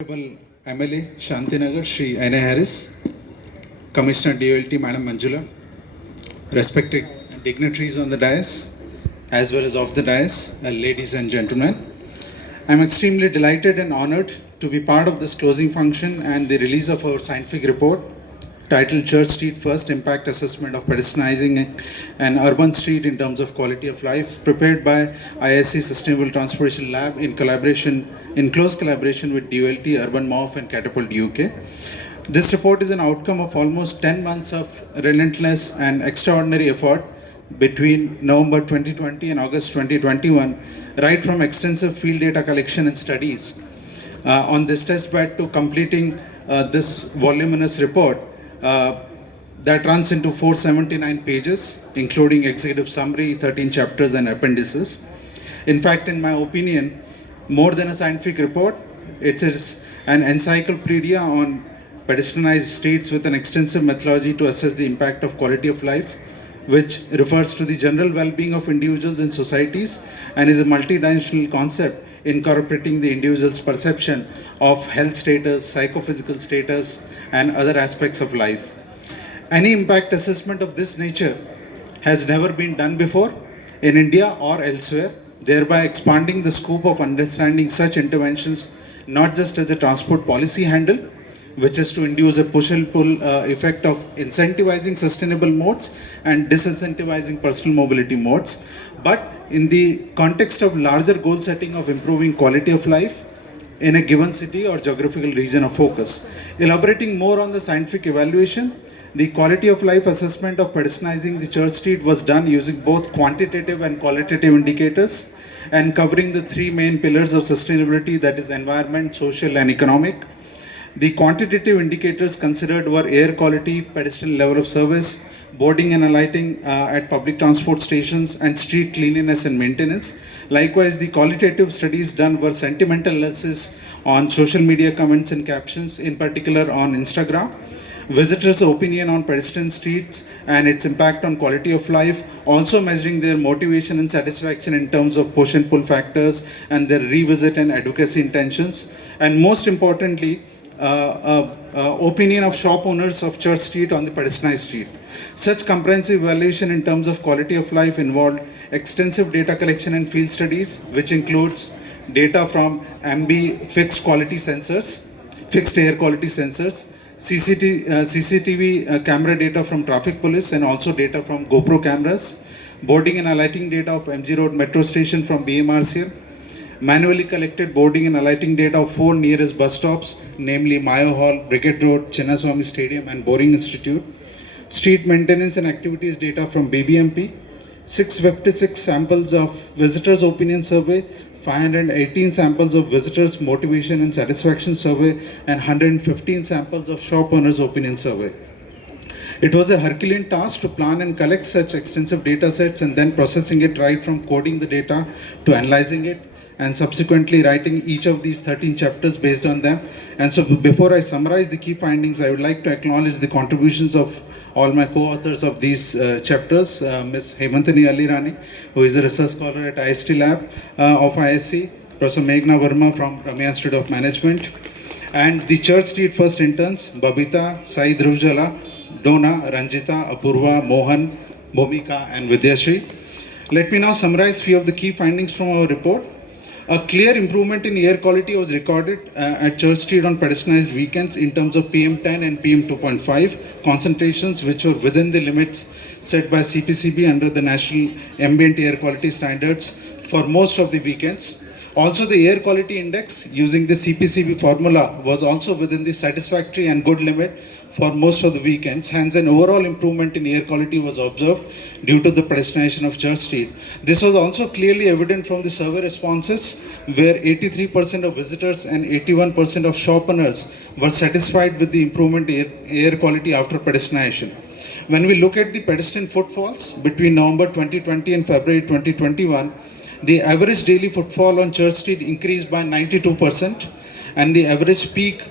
Honorable MLA Shantinagar Shri Aina Harris, Commissioner DOLT Madam Manjula, respected dignitaries on the dais as well as off the dais, ladies and gentlemen. I am extremely delighted and honored to be part of this closing function and the release of our scientific report titled Church Street First Impact Assessment of Pedestrianizing an Urban Street in Terms of Quality of Life, prepared by ISC Sustainable Transportation Lab in close collaboration with DOLT, Urban Morph and Catapult UK. This report is an outcome of almost 10 months of relentless and extraordinary effort between November 2020 and August 2021, right from extensive field data collection and studies on this test bed to completing this voluminous report that runs into 479 pages, including executive summary, 13 chapters and appendices. In fact, in my opinion, more than a scientific report, it is an encyclopedia on pedestrianized streets with an extensive methodology to assess the impact of quality of life, which refers to the general well-being of individuals and societies and is a multidimensional concept incorporating the individual's perception of health status, psychophysical status, and other aspects of life. Any impact assessment of this nature has never been done before in India or elsewhere, thereby expanding the scope of understanding such interventions not just as a transport policy handle, which is to induce a push and pull effect of incentivizing sustainable modes and disincentivizing personal mobility modes, but in the context of larger goal setting of improving quality of life in a given city or geographical region of focus. Elaborating more on the scientific evaluation, the quality of life assessment of pedestrianizing the Church Street was done using both quantitative and qualitative indicators and covering the three main pillars of sustainability, that is environment, social and economic. The quantitative indicators considered were air quality, pedestrian level of service, boarding and alighting at public transport stations, and street cleanliness and maintenance. Likewise, the qualitative studies done were sentimental analysis on social media comments and captions, in particular on Instagram, visitors' opinion on pedestrian streets and its impact on quality of life, also measuring their motivation and satisfaction in terms of push and pull factors and their revisit and advocacy intentions, and most importantly, opinion of shop owners of Church Street on the pedestrianized street. Such comprehensive evaluation in terms of quality of life involved extensive data collection and field studies, which includes data from AMBI fixed air quality sensors, CCTV camera data from traffic police and also data from GoPro cameras, boarding and alighting data of MG Road Metro Station from BMRCL, manually collected boarding and alighting data of 4 nearest bus stops, namely Mayo Hall, Brigade Road, Chinnaswamy Stadium and Boring Institute, street maintenance and activities data from BBMP, 656 samples of visitors opinion survey, 518 samples of visitors motivation and satisfaction survey, and 115 samples of shop owners opinion survey. It was a Herculean task to plan and collect such extensive data sets and then processing it right from coding the data to analyzing it and subsequently writing each of these 13 chapters based on them. And so before I summarize the key findings, I would like to acknowledge the contributions of all my co-authors of these chapters, Ms. Hemantini Alirani, who is a research scholar at IST Lab of ISC, Professor Meghna Verma from Ramya Institute of Management, and the Church Street First interns, Babita, Sai Dhruvjala, Dona, Ranjita, Apurva, Mohan, Bhumika, and Vidyashri. Let me now summarize few of the key findings from our report. A clear improvement in air quality was recorded at Church Street on pedestrianized weekends in terms of PM10 and PM2.5 concentrations, which were within the limits set by CPCB under the National Ambient Air Quality Standards for most of the weekends. Also, the air quality index using the CPCB formula was also within the satisfactory and good limit for most of the weekends. Hence, an overall improvement in air quality was observed due to the pedestrianization of Church Street. This was also clearly evident from the survey responses, where 83% of visitors and 81% of shop owners were satisfied with the improvement in air quality after pedestrianization. When we look at the pedestrian footfalls between November 2020 and February 2021, the average daily footfall on Church Street increased by 92%. And the average peak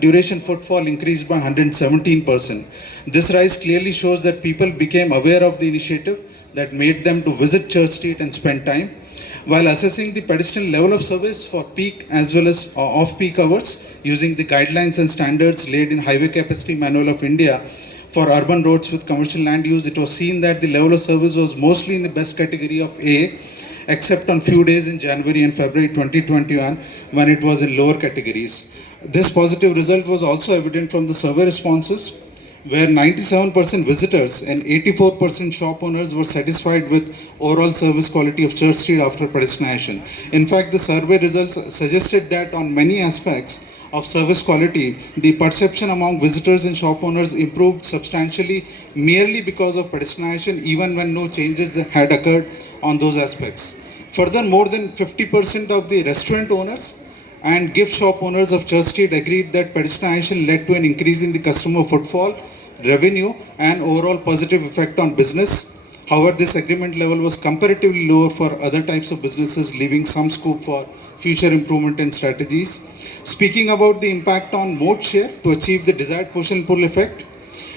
duration footfall increased by 117%. This rise clearly shows that people became aware of the initiative that made them to visit Church Street and spend time. while assessing the pedestrian level of service for peak as well as off-peak hours using the guidelines and standards laid in Highway Capacity Manual of India for urban roads with commercial land use, it was seen that the level of service was mostly in the best category of A, except on few days in January and February 2021 when it was in lower categories. This positive result was also evident from the survey responses, where 97% visitors and 84% shop owners were satisfied with overall service quality of Church Street after pedestrianization. In fact, the survey results suggested that on many aspects of service quality, the perception among visitors and shop owners improved substantially merely because of pedestrianization, even when no changes had occurred on those aspects. Further, more than 50% of the restaurant owners and gift shop owners of Church Street agreed that pedestrianization led to an increase in the customer footfall, revenue, and overall positive effect on business. However, this agreement level was comparatively lower for other types of businesses, leaving some scope for future improvement and strategies. Speaking about the impact on mode share to achieve the desired push and pull effect,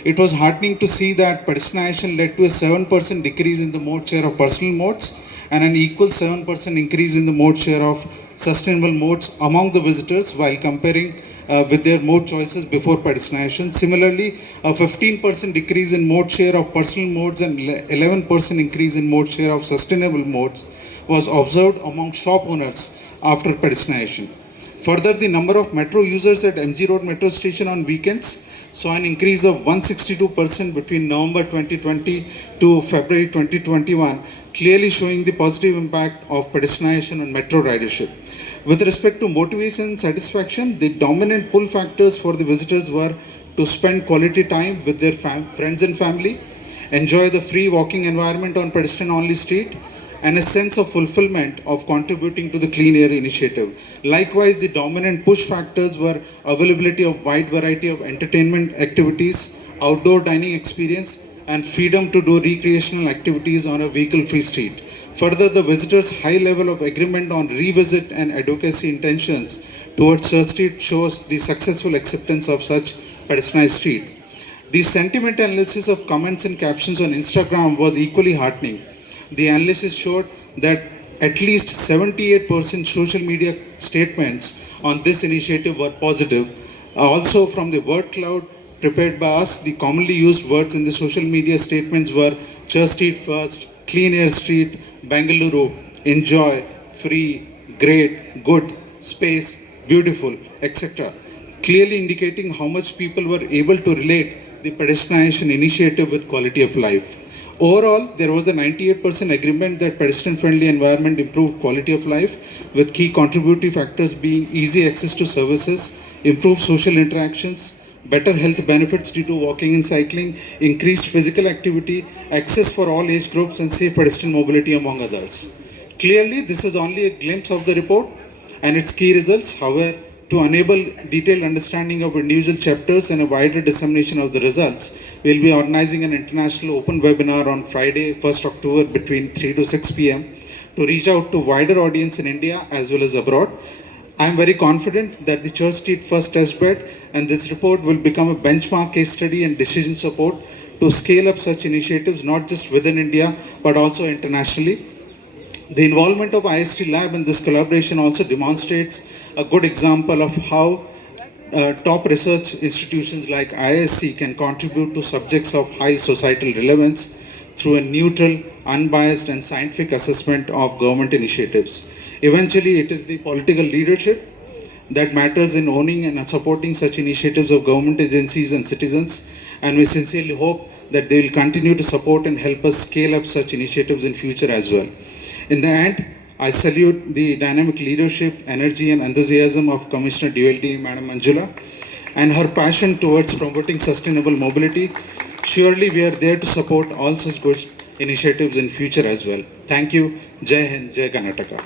it was heartening to see that pedestrianization led to a 7% decrease in the mode share of personal modes and an equal 7% increase in the mode share of sustainable modes among the visitors while comparing with their mode choices before pedestrianization. Similarly, a 15% decrease in mode share of personal modes and 11% increase in mode share of sustainable modes was observed among shop owners after pedestrianization. Further, the number of metro users at MG Road Metro Station on weekends saw an increase of 162% between November 2020 to February 2021, clearly showing the positive impact of pedestrianization on metro ridership. With respect to motivation and satisfaction, the dominant pull factors for the visitors were to spend quality time with their friends and family, enjoy the free walking environment on pedestrian-only street, and a sense of fulfillment of contributing to the clean air initiative. Likewise, the dominant push factors were availability of wide variety of entertainment activities, outdoor dining experience, and freedom to do recreational activities on a vehicle-free street. Further, the visitors' high level of agreement on revisit and advocacy intentions towards Church Street shows the successful acceptance of such pedestrianized street. The sentiment analysis of comments and captions on Instagram was equally heartening. The analysis showed that at least 78% social media statements on this initiative were positive. Also, from the word cloud prepared by us, the commonly used words in the social media statements were Church Street first, Clean Air Street, Bengaluru, enjoy, free, great, good, space, beautiful, etc. Clearly indicating how much people were able to relate the pedestrianization initiative with quality of life. Overall, there was a 98% agreement that pedestrian-friendly environment improved quality of life, with key contributory factors being easy access to services, improved social interactions, better health benefits due to walking and cycling, increased physical activity, access for all age groups, and safe pedestrian mobility, among others. Clearly, this is only a glimpse of the report and its key results. However, to enable detailed understanding of individual chapters and a wider dissemination of the results, we'll be organizing an international open webinar on Friday, 1st October between 3 to 6 p.m. to reach out to wider audience in India as well as abroad. I am very confident that the Church Street First testbed and this report will become a benchmark case study and decision support to scale up such initiatives not just within India but also internationally. The involvement of IST Lab in this collaboration also demonstrates a good example of how top research institutions like IISc can contribute to subjects of high societal relevance through a neutral, unbiased and scientific assessment of government initiatives. Eventually, it is the political leadership that matters in owning and supporting such initiatives of government agencies and citizens, and we sincerely hope that they will continue to support and help us scale up such initiatives in future as well. In the end, I salute the dynamic leadership, energy and enthusiasm of Commissioner DOLT, Madam Manjula, and her passion towards promoting sustainable mobility. Surely we are there to support all such good initiatives in future as well. Thank you. Jai Hind, Jai Karnataka.